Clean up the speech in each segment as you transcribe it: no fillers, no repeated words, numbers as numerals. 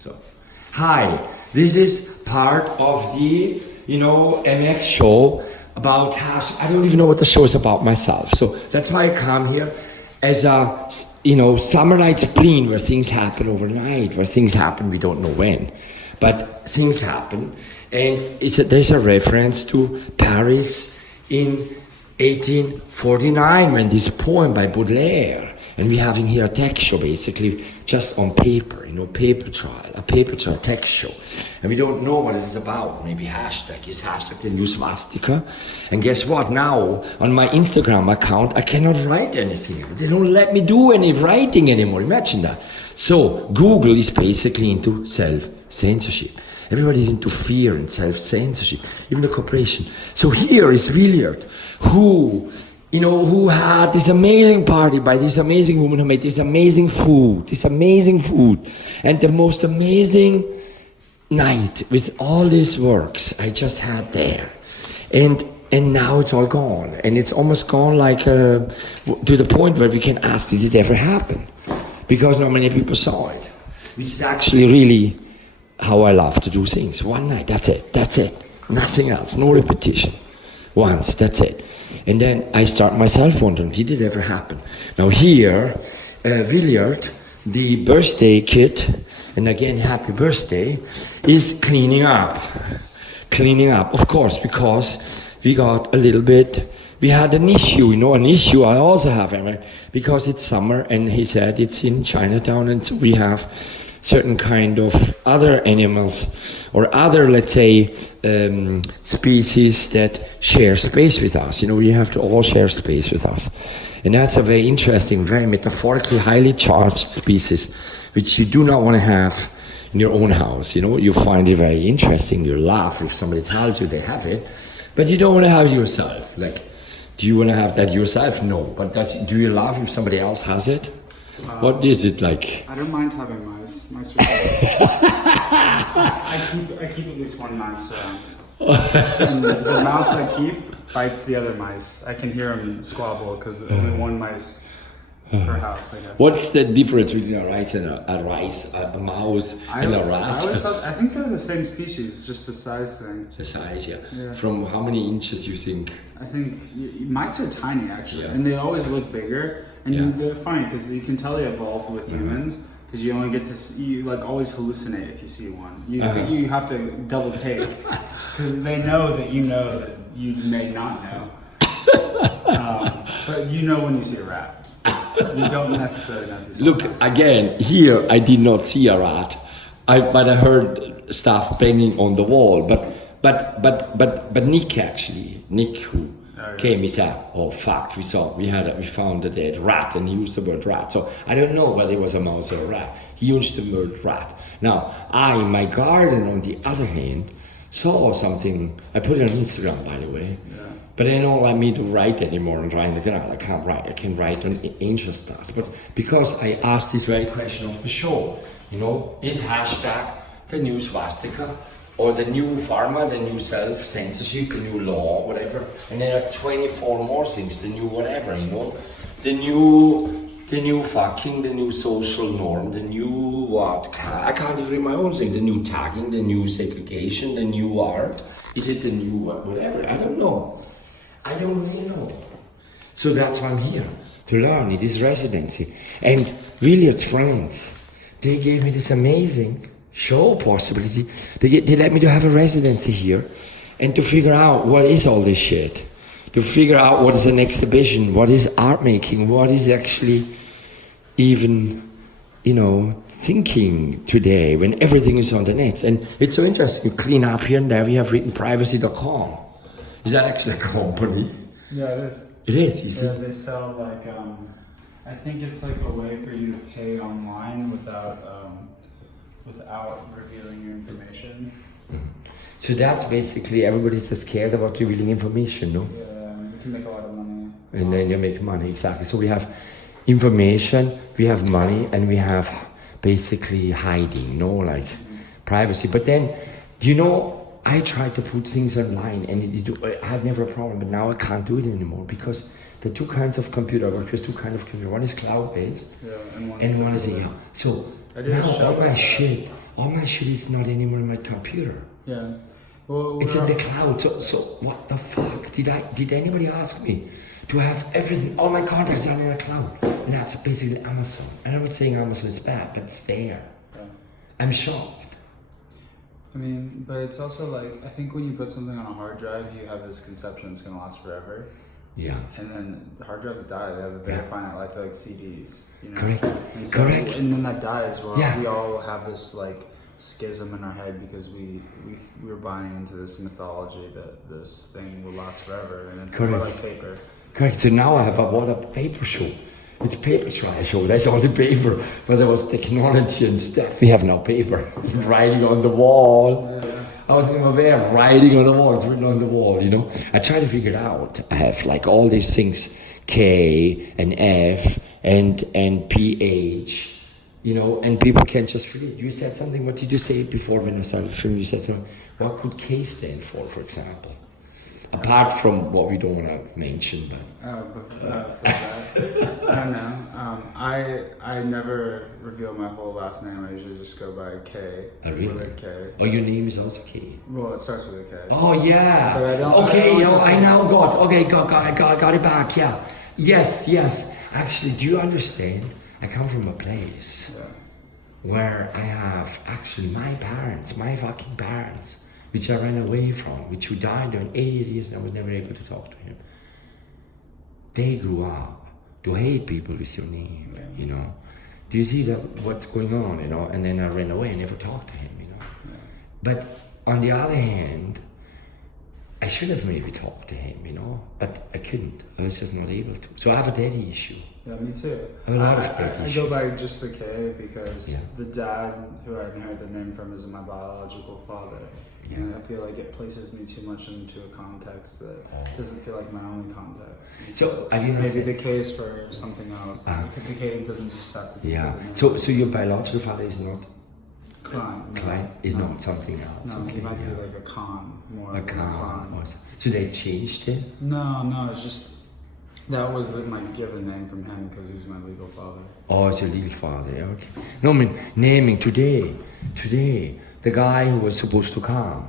So, hi, this is part of the, MX show about hash. I don't even know what the show is about myself. So that's why I come here as a, summer night spleen where things happen overnight, where things happen we don't know when, but things happen. And there's a reference to Paris in 1849 when this poem by Baudelaire. And we're having here a text show, basically, just on paper, a paper trial, text show. And we don't know what it is about. Maybe is hashtag the new swastika. And guess what? Now, on my Instagram account, I cannot write anything. They don't let me do any writing anymore. Imagine that. So, Google is basically into self-censorship. Everybody's into fear and self-censorship, even the corporation. So here is Willard, who had this amazing party by this amazing woman who made this amazing food, and the most amazing night with all these works I just had there. And now it's all gone. And it's almost gone like to the point where we can ask, did it ever happen? Because not many people saw it. Which is actually really how I love to do things. One night, that's it. Nothing else, no repetition. Once, that's it. And then I start myself wondering, did it ever happen? Now here, Willard, the birthday kid, and again, happy birthday, is cleaning up. Of course, because we got we had an issue, an issue I also have, because it's summer, and he said it's in Chinatown, and so we have certain kind of other animals or other, let's say, species that share space with us. We have to all share space with us. And that's a very interesting, very metaphorically highly charged species, which you do not want to have in your own house. You find it very interesting. You laugh if somebody tells you they have it, but you don't want to have it yourself. Like, do you want to have that yourself? No. But do you laugh if somebody else has it? What is it like? I don't mind having mice. Mice are I keep at least one mouse around. And the mouse I keep fights the other mice. I can hear them squabble because only one mice per house, I guess. What's the difference between a mouse and a mouse and a rat? I think they're the same species, just the size thing. The size, yeah. From how many inches you think? I think mice are tiny, actually, yeah. And they always look bigger. And they're funny because you can tell they evolved with humans because you only get to see, you always hallucinate if you see one. You have to double take because they know that you may not know. But when you see a rat. You don't necessarily know if you see Look, a rat. again, here I did not see a rat, but I heard stuff banging on the wall. But Nick who came, he said, oh fuck, we found a dead rat, and he used the word rat. So I don't know whether it was a mouse or a rat. He used the word rat. Now, in my garden, on the other hand, saw something. I put it on Instagram, by the way. Yeah. But they don't let me to write anymore on Drying the Canal. I can't write. I can write on angel stars. But because I asked this very question of the show, is hashtag the new swastika? Or the new pharma, the new self-censorship, the new law, whatever. And there are 24 more things, the new whatever, The new fucking, the new social norm, the new what? I can't even read my own thing. The new tagging, the new segregation, the new art. Is it the new whatever? I don't know. I don't really know. So that's why I'm here, to learn. It is residency. And Willard's friends, they gave me this amazing show possibility. They let me to have a residency here and to figure out what is all this shit. To figure out what is an exhibition, what is art making, what is actually even, thinking today when everything is on the net. And it's so interesting. You clean up here and there. We have written privacy.com. Is that actually a company? Yeah, it is. It is, you see. Yeah, they sell I think it's like a way for you to pay online without revealing your information. So that's basically, everybody's so scared about revealing information, no? Yeah, you can make a lot of money. And then you make money, exactly. So we have information, we have money, and we have basically hiding, privacy. But then, I tried to put things online, and I had never a problem, but now I can't do it anymore because there are two kinds of computer. I work with two kinds of computer. One is cloud-based, and one is AI. So now all my shit is not anymore in my computer. Yeah. Well, It's in the cloud. So what the fuck? Did anybody ask me to have everything? All my contacts are in the cloud, and that's basically Amazon. And I'm not saying Amazon is bad, but it's there. Yeah. I'm shocked. I mean, but it's also like, I think when you put something on a hard drive, you have this conception it's going to last forever. Yeah. And then the hard drives die. They have a very finite life. They're like CDs. You know? Correct. And so, Correct. And then that dies. Well, Yeah. we all have this like schism in our head because we're buying into this mythology that this thing will last forever, and it's Correct. like paper. Correct. So now I have a paper show. It's paper trial show. That's all the paper. But there was technology and stuff. We have now paper. Writing on the wall. Yeah. I was even aware of writing on the wall. It's written on the wall, you know. I try to figure it out. I have like all these things, K and F and PH, you know, and people can just forget. You said something. What did you say before when I started filming? You said something. What could K stand for example? Apart from what we don't want to mention, but So that, I don't know. I never reveal my whole last name. I usually just go by K. Oh, really? With a K. Oh, your name is also K. Well, it starts with a K. Oh yeah. But I don't. I now got. Okay, got it back. Yeah. Yes. Actually, do you understand? I come from a place where I have actually my fucking parents, which I ran away from, which who died in 88 years, and I was never able to talk to him. They grew up to hate people with your name, you know. Do you see that what's going on, you know? And then I ran away and never talked to him, you know. But on the other hand, I should have maybe talked to him, you know, but I couldn't. I was just not able to. So I have a daddy issue. Yeah, me too. I have a lot of daddy I issues. go by just the K because Yeah. the dad who I inherited the name from is my biological father. Yeah. And I feel like it places me too much into a context that doesn't feel like my only context. And So, have you maybe noticed- the K is for something else. The K doesn't just have to be Yeah. for the name. So your biological father is not Klein. is No. not something else. No, Okay, he might yeah. be like a con more. A than Khan or so. So they changed it. No, it's just that was my given name from him because he's my legal father. Oh, it's your legal father. Yeah, okay. No, I mean naming today, the guy who was supposed to come,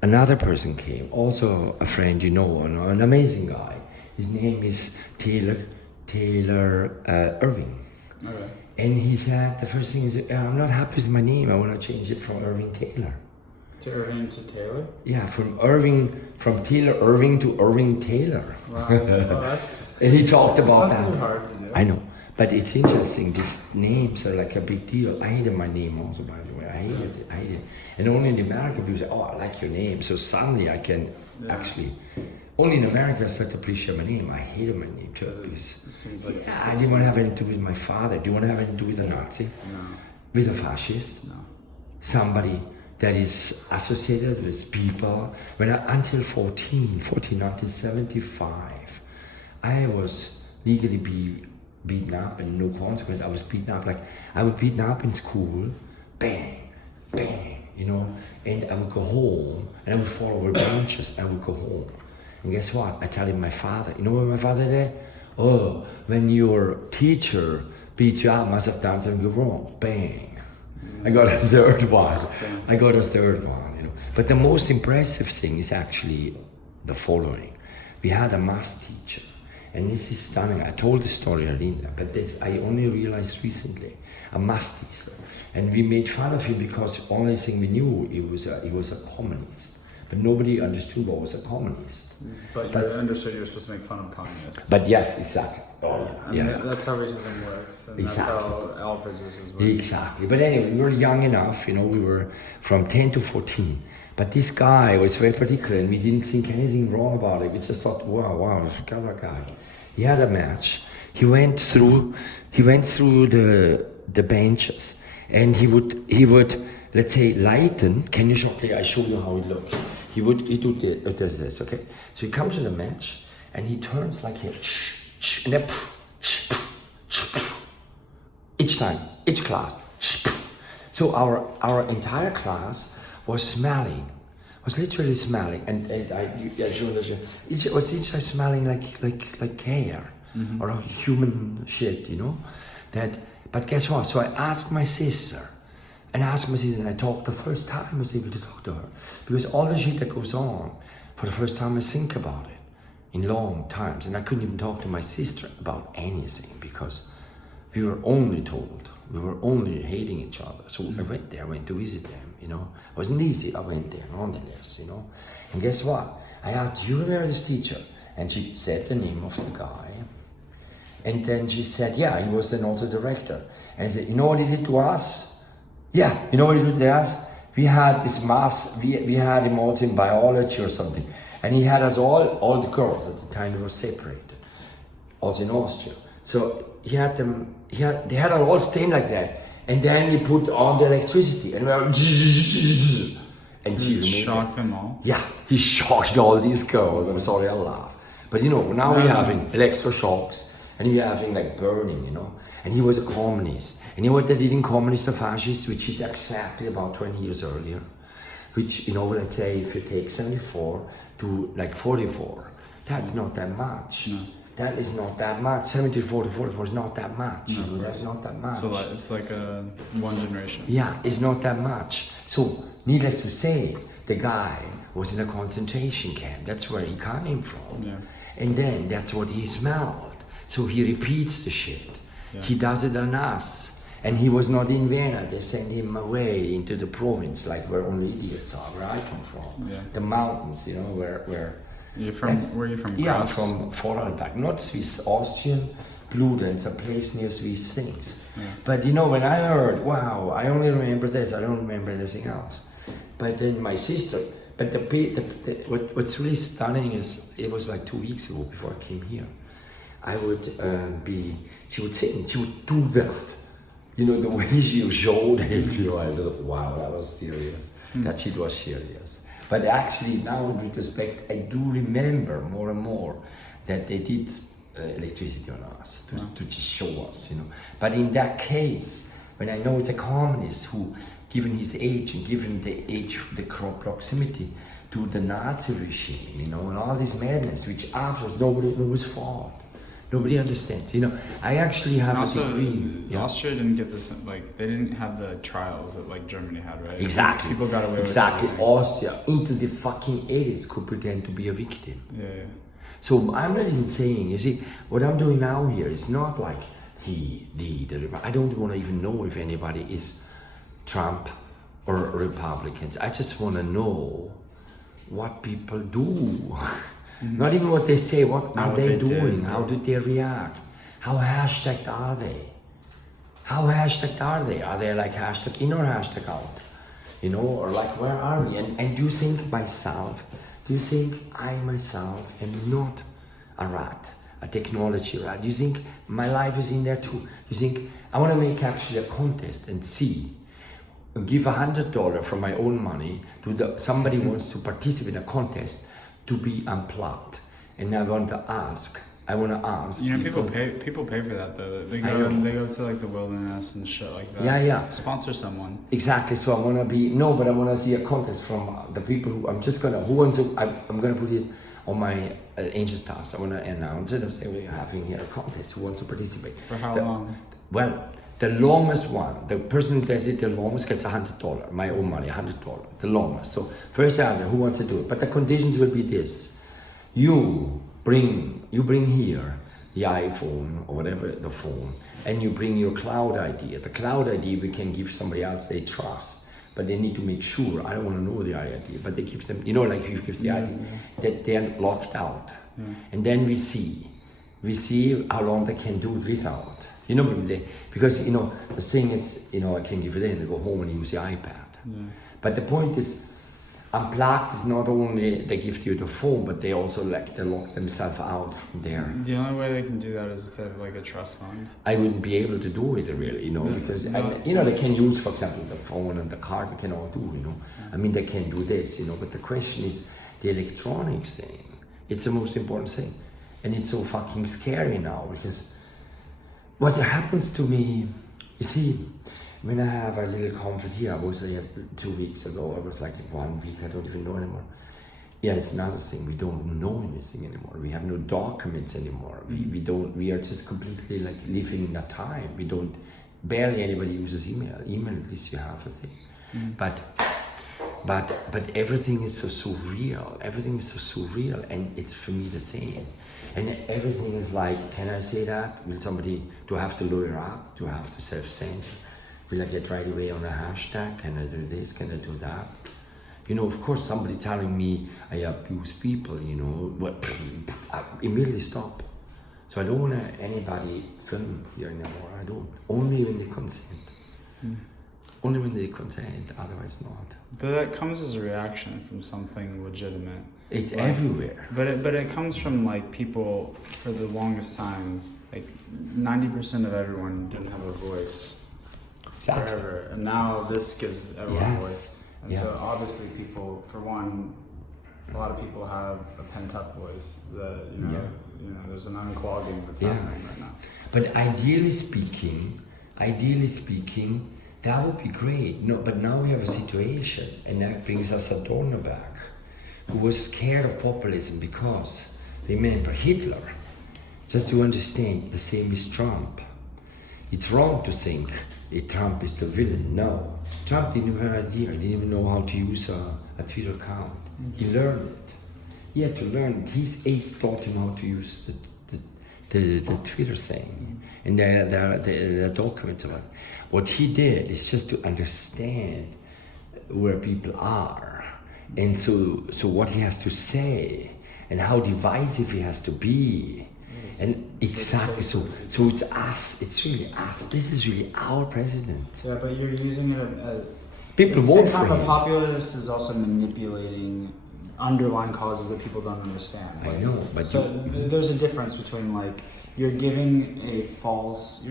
another person came. Also a friend, you know, an amazing guy. His name is Taylor Irving. Okay. And he said the first thing is, I'm not happy with my name. I want to change it from Irving Taylor. To Irving to Taylor? Yeah, from Taylor Irving to Irving Taylor. Wow. Well, that's, And he talked about it's not that. too hard to do. I know, but it's interesting. These names are like a big deal. I hated my name also, by the way. I hate it. And only in America people say, "Oh, I like your name." So suddenly I can actually. Only in America I start to appreciate my name. I hated my name just It because. seems like just I didn't want to have anything to do with my father. Do you want to have anything to do with a Nazi? No. With a fascist? No. Somebody that is associated with people. Until 1975, I was legally beaten up and no consequence. I was beaten up like I would beaten up in school, bang, bang, you know, and I would go home and I would fall over benches. I would go home, and guess what? I tell him my father. You know what my father did? Oh, when your teacher beat you up, must have done something wrong. Bang. I got a third one. You know. But the most impressive thing is actually the following. We had a math teacher, and this is stunning. I told this story earlier, but this I only realized recently. A math teacher, and we made fun of him because the only thing we knew he was a communist, but nobody understood what was a communist. But you understood you were supposed to make fun of communists. But yes, exactly. I mean, that's how racism works, and that's how all prejudices work. Exactly. But anyway, we were young enough, you know, we were from 10 to 14. But this guy was very particular and we didn't think anything wrong about it. We just thought, wow, this clever guy. He had a match. He went through the benches and he would, let's say, lighten. Can you I show you how it looks. He do this, okay? So he comes to the match and he turns like here. And then each time, each class. So our entire class was literally smelling, and it was each time smelling like hair or human shit, you know. But guess what? So I asked my sister, and asked my sister, and I talked the first time I was able to talk to her. Because all the shit that goes on, for the first time I think about it in long times. And I couldn't even talk to my sister about anything because we were only told, we were only hating each other. So I went there, I went to visit them, you know. It wasn't easy, I went there nonetheless, you know. And guess what? I asked, do you remember this teacher? And she said the name of the guy. And then she said, yeah, he was then also director. And I said, you know what he did to us? Yeah, you know what he did to us? We had this mass, we had him also in biology or something. And he had us all the girls at the time they were separated, also in Austria. So he had them, they had us all staying like that. And then he put on the electricity and we were, and he shocked them all? Yeah, he shocked all these girls. I'm sorry, I laugh. But you know, now we're having electroshocks and we're having like burning, you know. And he was a communist. And you know what they did in communist or fascist, which is exactly about 20 years earlier. Which, you know, let's say if you take 74 to like 44, that's not that much. No. That is not that much. 74 to 44 is not that much. No, you know, that's not that much. So it's like a one generation. Yeah, it's not that much. So, needless to say, the guy was in a concentration camp. That's where he came from. Yeah. And then that's what he smelled. So he repeats the shit. Yeah. He does it on us. And he was not in Vienna. They sent him away into the province, like where only idiots are, where I come from. Yeah. The mountains, you know, where You're from, where are you from? Yeah, I'm from Vorarlberg, not Swiss, Austrian, Bludenz, a place near Swiss things. Yeah. But you know, when I heard, wow, I only remember this, I don't remember anything else. But then my sister, but what's really stunning is, it was like 2 weeks ago before I came here. I would she would sing, she would do that. You know, the way she showed it, you know, I thought, wow, that was serious. That shit was serious. But actually, now in retrospect, I do remember more and more that they did electricity on us to just show us, you know. But in that case, when I know it's a communist who, given his age and given the age, the proximity to the Nazi regime, you know, and all this madness, which afterwards nobody knows fault. Nobody understands, you know. I actually have a degree. Austria didn't get this, like, they didn't have the trials that, like, Germany had, right? Exactly. People got away with it. Exactly. Austria, into the fucking 80s, could pretend to be a victim. Yeah. So I'm not even saying, you see, what I'm doing now here is not like I don't want to even know if anybody is Trump or Republicans. I just want to know what people do. Not even what they say, what are they doing? How did they react? How hashtagged are they? How hashtagged are they? Are they like hashtag in or hashtag out? You know, or like where are we? And do you think I myself am not a rat, a technology rat? Do you think my life is in there too? Do you think I want to make actually a contest and see, give $100 from my own money to somebody who wants to participate in a contest to be unplugged, and I want to ask. You know, people pay for that though. They go to like the wilderness and shit like that. Yeah. Sponsor someone. Exactly. So I want to but I want to see a contest from the people who I'm gonna put it on my Angel Stars. I want to announce it and say we're having here a contest. Who wants to participate? For how long? Well, the longest one, the person who does it the longest gets $100, my own money, $100, the longest. So first who wants to do it? But the conditions will be this: you bring here the iPhone or whatever, the phone, and you bring your cloud ID. The cloud ID we can give somebody else they trust, but they need to make sure. I don't want to know the ID, but they give them, you know, like you give the ID, that they're locked out, and then we see how long they can do it without. You know, because, you know, the thing is, you know, I can give it in and go home and use the iPad. But the point is, unplugged is not only they give you the phone, but they also they lock themselves out from there. The only way they can do that is if they have like a trust fund. I wouldn't be able to do it really, you know, because you know, they can use, for example, the phone and the card. They can all do, you know. I mean, they can do this, you know. But the question is the electronics thing. It's the most important thing, and it's so fucking scary now because. What happens to me, you see, when I have a little comfort here, I was 2 weeks ago, I was like 1 week, I don't even know anymore. Yeah, it's another thing, we don't know anything anymore. We have no documents anymore. We are just completely like living in a time. We don't barely anybody uses email. Email, at least you have a thing. But everything is so real. Everything is so real, and it's for me the same. And everything is like, can I say that? Will somebody, do I have to lawyer up? Do I have to self-censor? Will I get right away on a hashtag? Can I do this? Can I do that? You know, of course, somebody telling me I abuse people, you know, what? I immediately stop. So I don't want anybody film here anymore. I don't. Only when they consent. Only when they consent, otherwise not. But that comes as a reaction from something legitimate. It's like, everywhere. But it comes from like people for the longest time. Like 90% of everyone didn't have a voice forever, and now this gives everyone a voice. And so obviously people, for one, a lot of people have a pent-up voice that you know, there's an unclogging that's happening right now. But ideally speaking, that would be great. No, but now we have a situation, and that brings us a donor back, who was scared of populism because, remember, Hitler, just to understand, the same is Trump. It's wrong to think Trump is the villain. No, Trump didn't have an idea. He didn't even know how to use a Twitter account. He learned it. He had to learn. His aides taught him how to use the Twitter thing, and the documents about it. What he did is just to understand where people are, and so what he has to say, and how divisive he has to be, and exactly so it's us. It's really us. This is really our president. Yeah, but you're using it as people vote for him. A populist is also manipulating underlying causes that people don't understand. Like, I know, but there's a difference between like you're giving a false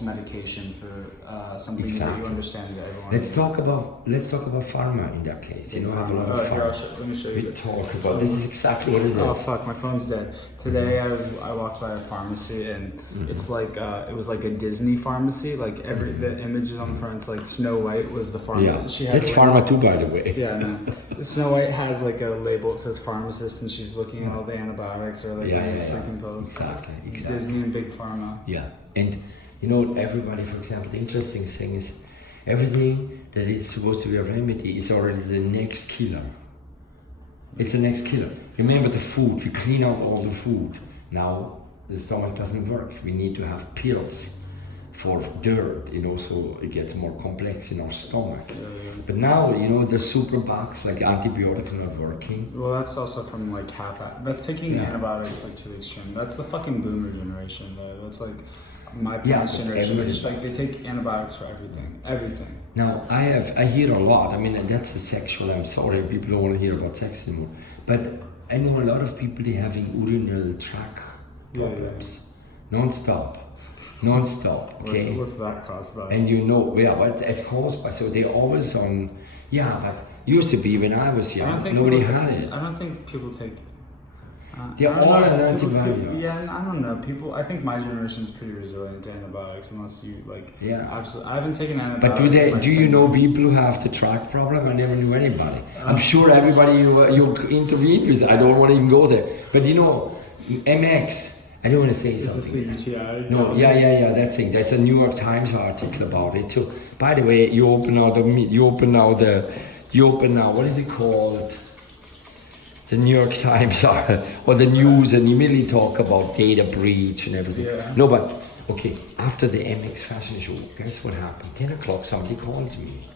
medication for something that you understand that everyone. Let's talk about pharma in that case. You know, have a lot of pharma. Let me show you. We talk about this is exactly what it is. Oh fuck, my phone's dead. Today I walked by a pharmacy and it's like it was like a Disney pharmacy. Like the images on the front, it's like Snow White was the pharma. Yeah, it's pharma too, by the way. Yeah, no. Snow White has like a label that says pharmacist, and she's looking at all the antibiotics or like sleeping pills. Exactly. Disney and Big Pharma. Yeah, and you know, everybody, for example, the interesting thing is everything that is supposed to be a remedy is already the next killer. It's the next killer. Remember the food, we clean out all the food. Now the stomach doesn't work. We need to have pills for dirt, you know, so it gets more complex in our stomach. But now, you know, the super bugs, like antibiotics, are not working. Well, that's also from like that's taking antibiotics like to the extreme. That's the fucking boomer generation though. That's like my parents' generation. They're just like, they take antibiotics for everything. Now, I hear a lot, I mean, that's a sexual, I'm sorry, people don't want to hear about sex anymore. But I know a lot of people, they're having urinary tract problems. Non-stop, okay? What's that caused by? And you know, what it's caused by, so they're always on, but used to be when I was young, nobody had it. I don't think people take... they're all on antibiotics. I don't know. I think my generation is pretty resilient to antibiotics, unless you like... Yeah. Absolutely. I haven't taken antibiotics. But do you know people who have the tract problem? I never knew anybody. I'm sure everybody you intervened with, I don't want to even go there. But you know, MX... I don't want to say something. Is this the UTI? No, that thing. There's a New York Times article about it too. By the way, you open now, what is it called? The New York Times or the news, and immediately talk about data breach and everything. Yeah. No, but okay, after the MX fashion show, guess what happened? 10 o'clock, somebody calls me.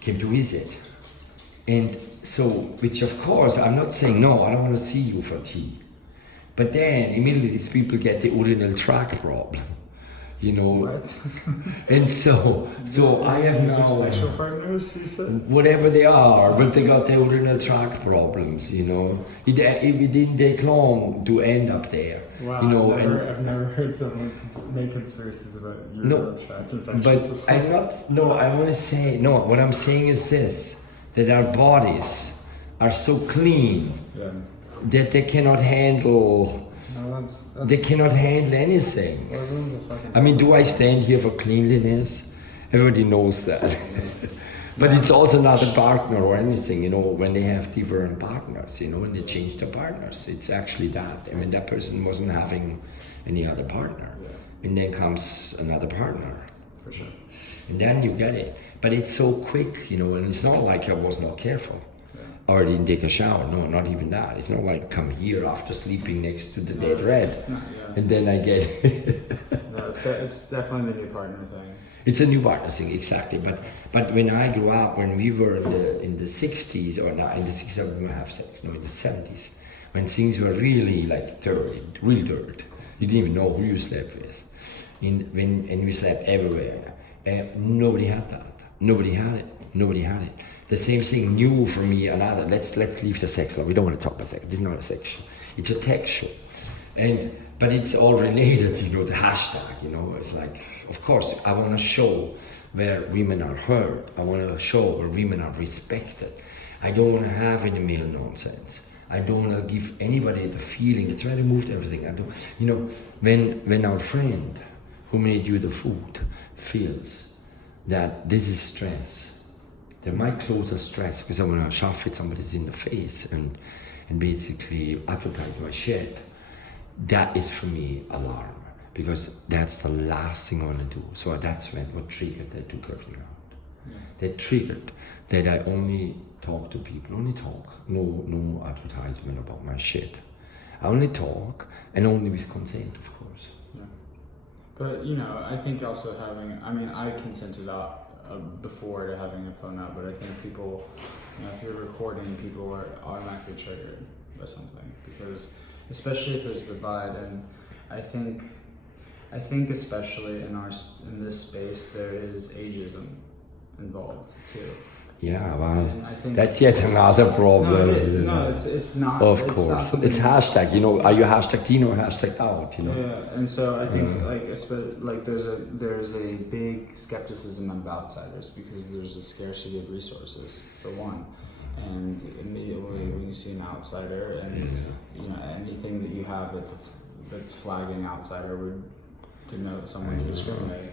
Came to visit. And so, which of course, I'm not saying, no, I don't want to see you for tea. But then immediately these people get the urinary tract problem, you know. What? And so I have now sexual partners, you said? Whatever they are, but they got the urinary tract problems, you know. It didn't take long to end up there. Wow, you know, I've never heard someone make conspiracies about urinary tract infections before. What I'm saying is this, that our bodies are so clean. Yeah. That they cannot handle. They cannot handle anything. I mean, do I stand here for cleanliness? Everybody knows that. But it's also not a partner or anything, you know, when they have different partners, you know, when they change their partners. It's actually that. I mean, that person wasn't having any other partner. And then comes another partner. for sure. And then you get it. But it's so quick, you know, and it's not like I was not careful. Or I didn't take a shower. No, not even that. It's not like come here after sleeping next to the dead rat. It's not, yeah. And then I get... No, it's definitely the new partner thing. It's a new partner thing, exactly. But when I grew up, when we were in the 60s, or not in the 60s, I didn't have sex, no, in the 70s, when things were really like dirty, real dirt. You didn't even know who you slept with. And we slept everywhere. Nobody had that. Nobody had it. The same thing new for me, another, let's leave the sex alone. We don't want to talk about sex. This is not a sex show. It's a tech show. But it's all related, you know, the hashtag, you know. It's like, of course, I want to show where women are heard. I want to show where women are respected. I don't want to have any male nonsense. I don't want to give anybody the feeling. It's why I removed everything. I don't, you know, when our friend who made you the food feels that this is stress, that my clothes are stress because I want to shove it somebody's in the face and basically advertise my shit. That is for me alarm, because that's the last thing I want to do. So that's what triggered that took everything out. Yeah. That triggered that I only talk to people, no advertisement about my shit. I only talk, and only with consent, of course. Yeah. But you know, I think also I consented out before to having a phone out, but I think people, you know, if you're recording, people are automatically triggered by something, because especially if there's a divide, and I think especially in this space there is ageism involved too. Yeah, well, I think that's yet another problem. No, it is. No, it's not. Of course, it's hashtag. You know, are you hashtag in or hashtag out? You know. Yeah, and so I think like there's a big skepticism of outsiders, because there's a scarcity of resources for one, and immediately when you see an outsider and you know anything that you have that's flagging outsider would denote someone to discriminate.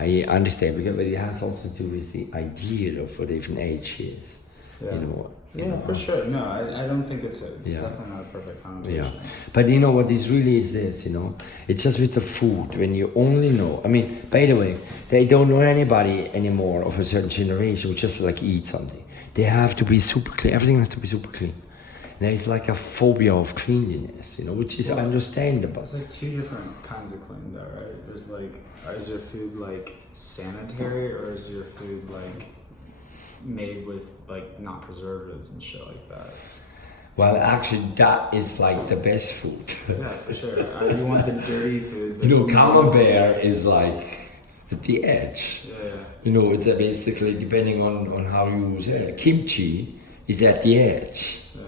I understand, because but it has also to do with the idea of what even age is. Yeah. You know, for sure. No, I don't think it's definitely not a perfect combination. Yeah, but you know what is really is this, you know, it's just with the food, when you only know, I mean, by the way, they don't know anybody anymore of a certain generation who just like eat something. They have to be super clean, everything has to be super clean. There is like a phobia of cleanliness, you know, which is understandable. There's like two different kinds of clean though, right? There's like, is your food like sanitary, or is your food like made with like not preservatives and shit like that? Well, actually, that is like the best food. Yeah, for sure. You want the dirty food. You know, camembert is like at the edge. Yeah. You know, it's basically depending on how you use it. Kimchi is at the edge. Yeah.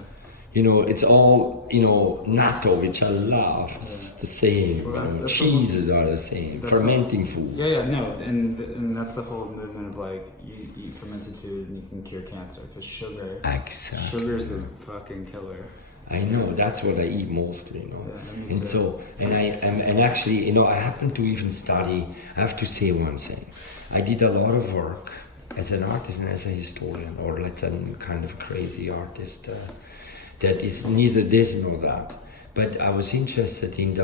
You know, it's all, you know, natto, which I love. It's the same. Well, you know, cheeses are the same. Fermenting foods. No, and that's the whole movement of like you eat fermented food and you can cure cancer, because sugar. Exactly. Sugar is the fucking killer. I know, that's what I eat mostly, you know. Yeah, and so, and actually, you know, I happen to even study. I have to say one thing. I did a lot of work as an artist and as a historian, or like a kind of crazy artist. That is neither this nor that, but I was interested in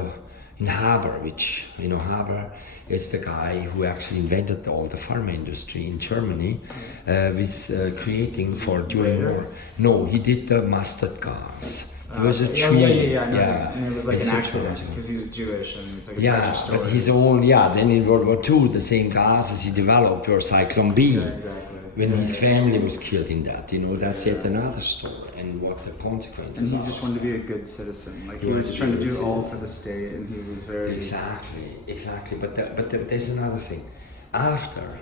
Haber, which, you know, Haber is the guy who actually invented all the pharma industry in Germany, with creating for during war. No, he did the mustard gas. It was a true, and it was like an accident because he was Jewish, and it's like a tragic story. But his own, then in World War II, the same gases he developed were Cyclone B. Yeah, exactly. When his family was killed in that, you know, that's yet another story, and what the consequences are. And he just wanted to be a good citizen. Like he was trying to do all for the state, and he was very exactly. But there's another thing. After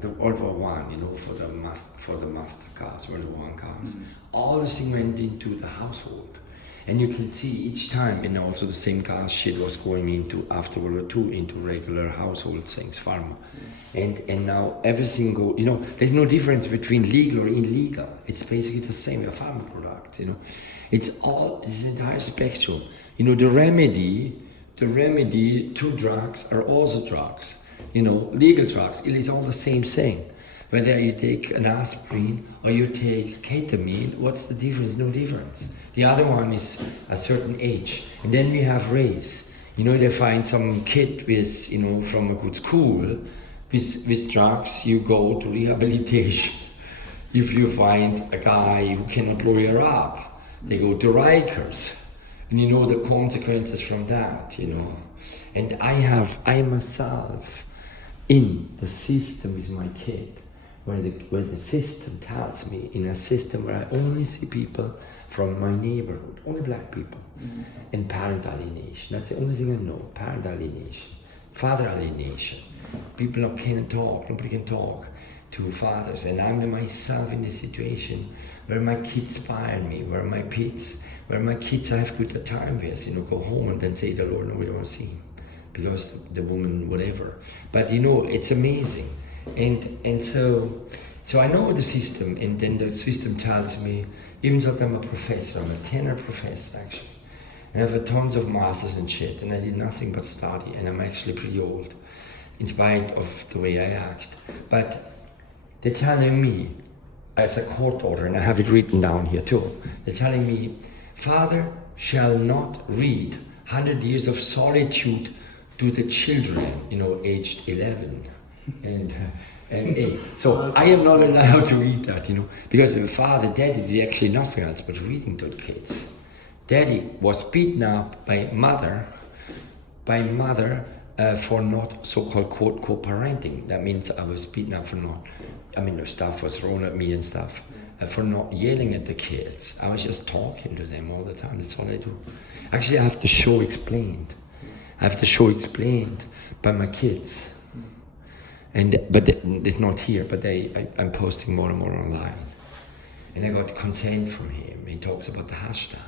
the World War One, you know, for the mustard gas, World War One gas, all this thing went into the household. And you can see each time, and also the same gas shit was going into, after World War II, into regular household things, pharma. And now everything you know, there's no difference between legal or illegal. It's basically the same, a pharma product, you know. It's all, this entire spectrum. You know, the remedy to drugs are also drugs. You know, legal drugs, it is all the same thing. Whether you take an aspirin or you take ketamine, what's the difference? No difference. The other one is a certain age. And then we have race. You know, they find some kid with, you know, from a good school, with drugs, you go to rehabilitation. If you find a guy who cannot lawyer up, they go to Rikers. And you know the consequences from that, you know. And I myself, in the system with my kid, where the system tells me, in a system where I only see people from my neighborhood, only black people, and parent alienation. That's the only thing I know, parent alienation, father alienation. People can't talk, nobody can talk to fathers, and I'm myself in this situation where my kids spy on me, where my kids I have good time with, you know, go home and then say to the Lord, no, we don't want to see him, because the woman, whatever. But you know, it's amazing. And so I know the system, and then the system tells me, even though I'm a professor, I'm a tenor professor actually, and I have tons of masters and shit, and I did nothing but study, and I'm actually pretty old, in spite of the way I act. But they're telling me, as a court order, and I have it written down here too, they're telling me, father shall not read 100 Years of Solitude to the children, you know, aged 11 and 8. So I am not allowed to read that, you know, because the father, daddy did actually nothing else but reading to the kids. Daddy was beaten up by mother for not so-called quote co-parenting. That means I was beaten up for not, I mean, the stuff was thrown at me and stuff, for not yelling at the kids. I was just talking to them all the time. That's all I do. Actually, I have the show explained. I have the show explained by my kids. But it's not here, but I'm posting more and more online. And I got consent from him. He talks about the hashtag.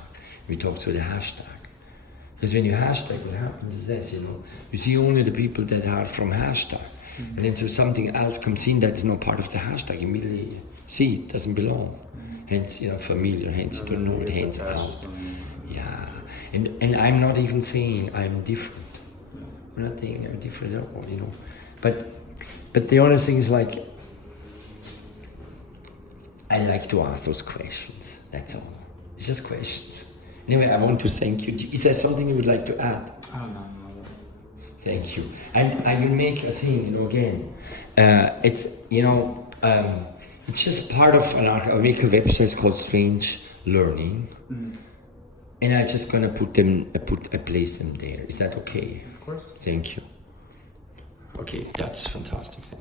We talk through the hashtag. Because when you hashtag, what happens is this, you know, you see only the people that are from hashtag. And then so something else comes in that is not part of the hashtag, immediately see it doesn't belong. Hence, you know, familiar, hence you don't know it, hence out. Yeah. And I'm not even saying I'm different. I'm not saying I'm different at all, you know. But the honest thing is, like, I like to ask those questions. That's all. It's just questions. Anyway, I want to thank you. Is there something you would like to add? Oh, no. Thank you. And I will make a thing, you know, again. It's, you know, it's just part of an article. I'll make a website called Strange Learning. And I'm just gonna I place them there. Is that okay? Of course. Thank you. Okay, that's fantastic. Thank you.